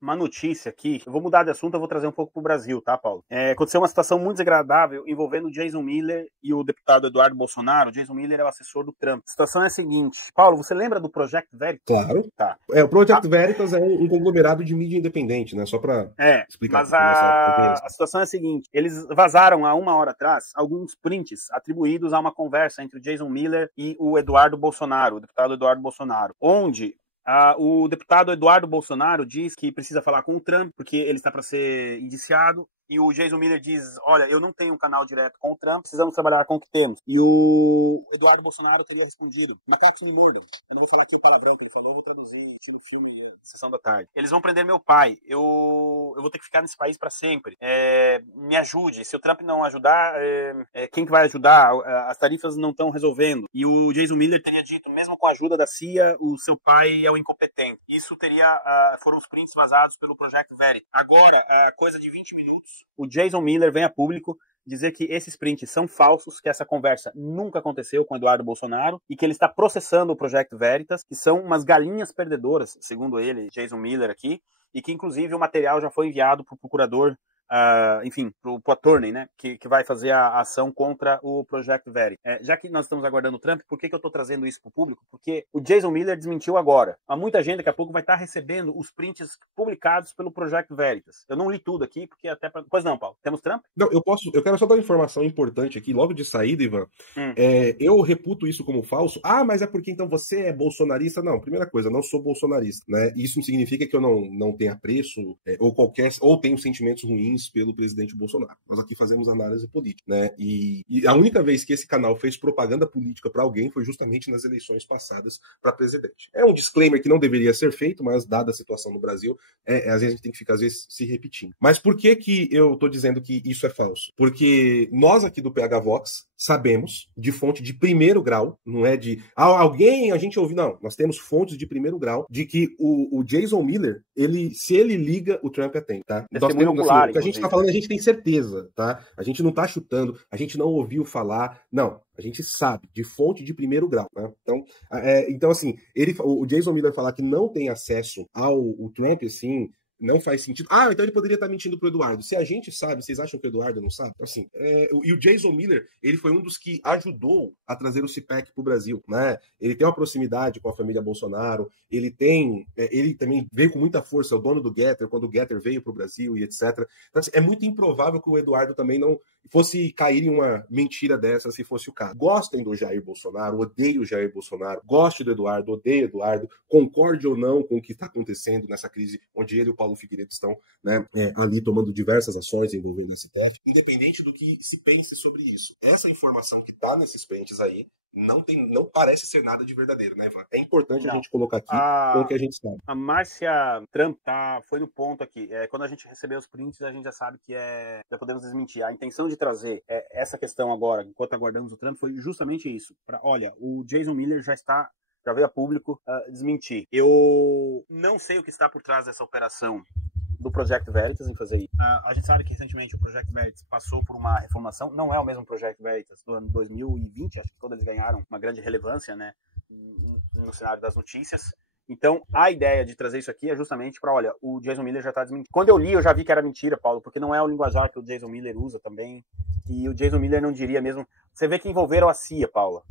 uma notícia aqui. Eu vou mudar de assunto, eu vou trazer um pouco pro Brasil, tá, Paulo? Aconteceu uma situação muito desagradável envolvendo o Jason Miller e o deputado Eduardo Bolsonaro. O Jason Miller é o assessor do Trump. A situação é a seguinte. Paulo, você lembra do Project Veritas? Claro. Tá. O Project Veritas é um conglomerado de mídia independente, né? Só para explicar. Mas a situação é a seguinte. Eles vazaram há 1 hora atrás alguns prints atribuídos a uma conversa entre o Jason Miller e o Eduardo Bolsonaro, o deputado Eduardo Bolsonaro, onde o deputado Eduardo Bolsonaro diz que precisa falar com o Trump, porque ele está para ser indiciado, e o Jason Miller diz, olha, eu não tenho um canal direto com o Trump, precisamos trabalhar com o que temos. E o Eduardo Bolsonaro teria respondido, macaco me mordam. Eu não vou falar aqui o palavrão que ele falou, vou traduzir estilo filme Sessão da Tarde. Eles vão prender meu pai, eu vou ter que ficar nesse país para sempre. Me ajude, se o Trump não ajudar, quem que vai ajudar? As tarifas não estão resolvendo. E o Jason Miller teria dito, mesmo com a ajuda da CIA, o seu pai é o incompetente. Isso foram os prints vazados pelo Project Veritas. Agora, coisa de 20 minutos, o Jason Miller vem a público dizer que esses prints são falsos, que essa conversa nunca aconteceu com Eduardo Bolsonaro e que ele está processando o Project Veritas, que são umas galinhas perdedoras, segundo ele, Jason Miller aqui, e que inclusive o material já foi enviado para o procurador, enfim, pro attorney, né, que vai fazer a ação contra o Project Veritas. Já que nós estamos aguardando o Trump, por que eu estou trazendo isso pro público? Porque o Jason Miller desmentiu agora. Há muita gente daqui a pouco vai estar recebendo os prints publicados pelo Project Veritas. Eu não li tudo aqui, porque até... Pois não, Paulo, temos Trump? Não, eu quero só dar uma informação importante aqui, logo de saída, Ivan. Eu reputo isso como falso. Mas é porque então você é bolsonarista? Não, primeira coisa, eu não sou bolsonarista, né? Isso não significa que eu não tenha apreço ou tenho sentimentos ruins pelo presidente Bolsonaro. Nós aqui fazemos análise política, né? E a única vez que esse canal fez propaganda política para alguém foi justamente nas eleições passadas para presidente. É um disclaimer que não deveria ser feito, mas dada a situação no Brasil, às vezes a gente tem que ficar, às vezes, se repetindo. Mas por que eu tô dizendo que isso é falso? Porque nós aqui do PH Vox sabemos, de fonte de primeiro grau, não é de alguém a gente ouviu, não. Nós temos fontes de primeiro grau de que o Jason Miller, se ele liga, o Trump atende, tá? Nós temos, assim, o que a gente tá falando, a gente tem certeza, tá? A gente não tá chutando, a gente não ouviu falar, não. A gente sabe, de fonte de primeiro grau, né? Então assim, o Jason Miller falar que não tem acesso ao Trump, assim, não faz sentido. Então ele poderia estar mentindo pro Eduardo. Se a gente sabe, vocês acham que o Eduardo não sabe? Assim, e o Jason Miller, ele foi um dos que ajudou a trazer o CPEC pro Brasil, né? Ele tem uma proximidade com a família Bolsonaro, ele também veio com muita força, é o dono do Getter, quando o Getter veio pro Brasil e etc. Então, assim, é muito improvável que o Eduardo também não fosse cair em uma mentira dessa, se fosse o caso. Gostem do Jair Bolsonaro, odeio o Jair Bolsonaro, goste do Eduardo, odeio o Eduardo, concorde ou não com o que está acontecendo nessa crise, onde ele e o Paulo Figueiredo estão, né, ali tomando diversas ações envolvendo esse STF, independente do que se pense sobre isso. Essa informação que está nesses prints aí não parece ser nada de verdadeiro, né, Ivan? É importante a gente colocar aqui com o que a gente sabe. A Márcia Trump foi no ponto aqui. Quando a gente receber os prints, a gente já sabe que já podemos desmentir. A intenção de trazer essa questão agora, enquanto aguardamos o Trump, foi justamente isso. Olha, o Jason Miller já veio a público desmentir. Eu não sei o que está por trás dessa operação do Project Veritas em fazer isso. A gente sabe que recentemente o Project Veritas passou por uma reformulação, não é o mesmo Project Veritas do ano 2020, acho que todos eles ganharam uma grande relevância, né, no cenário das notícias. Então, a ideia de trazer isso aqui é justamente para, olha, o Jason Miller já está desmentindo. Quando eu li, eu já vi que era mentira, Paulo, porque não é o linguajar que o Jason Miller usa também, e o Jason Miller não diria mesmo... Você vê que envolveram a CIA, Paulo.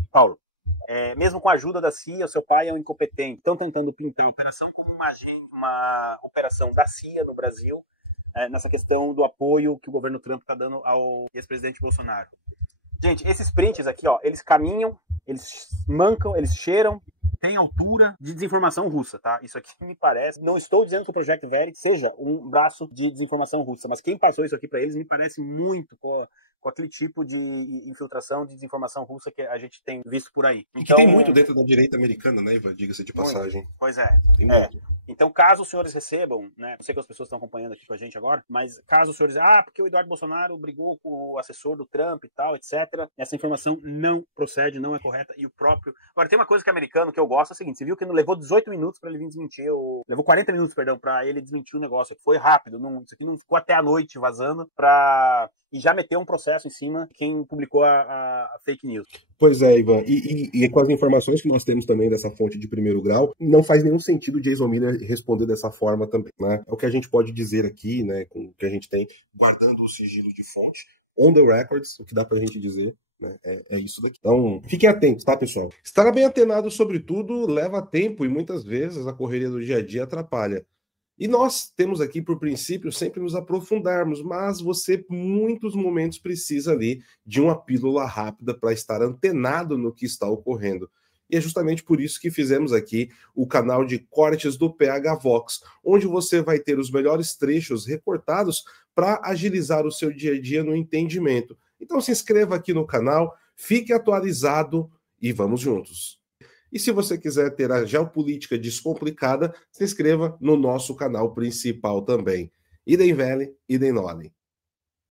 Mesmo com a ajuda da CIA, o seu pai é um incompetente. Estão tentando pintar a operação como uma operação da CIA no Brasil, nessa questão do apoio que o governo Trump está dando ao ex-presidente Bolsonaro. Gente, esses prints aqui, ó, eles caminham, eles mancam, eles cheiram, tem altura de desinformação russa, tá? Isso aqui me parece... Não estou dizendo que o Project Veritas seja um braço de desinformação russa, mas quem passou isso aqui para eles me parece muito com aquele tipo de infiltração de desinformação russa que a gente tem visto por aí. E que tem muito dentro da direita americana, né, Ivan? Diga-se de passagem. Muito. Pois é. Então, caso os senhores recebam, né, não sei que as pessoas estão acompanhando aqui com a gente agora, mas caso os senhores... porque o Eduardo Bolsonaro brigou com o assessor do Trump e tal, etc. Essa informação não procede, não é correta. E o próprio... Agora, tem uma coisa que é americano que eu gosto, é o seguinte, você viu que não levou 18 minutos para ele vir desmentir, levou 40 minutos, perdão, para ele desmentir o negócio. Foi rápido, isso aqui não ficou até a noite vazando e já meteu um processo processo em cima de quem publicou a fake news. Pois é, Ivan, e com as informações que nós temos também dessa fonte de primeiro grau, não faz nenhum sentido o Jason Miller responder dessa forma também, né? É o que a gente pode dizer aqui, né, com o que a gente tem, guardando o sigilo de fonte, on the records, o que dá pra gente dizer, né, é isso daqui. Então, fiquem atentos, tá, pessoal? Estar bem antenado sobre tudo leva tempo e muitas vezes a correria do dia a dia atrapalha. E nós temos aqui, por princípio, sempre nos aprofundarmos, mas você, muitos momentos, precisa ali de uma pílula rápida para estar antenado no que está ocorrendo. E é justamente por isso que fizemos aqui o canal de cortes do PH Vox, onde você vai ter os melhores trechos recortados para agilizar o seu dia a dia no entendimento. Então se inscreva aqui no canal, fique atualizado e vamos juntos. E se você quiser ter a geopolítica descomplicada, se inscreva no nosso canal principal também. Idem Vele, idem Nolem.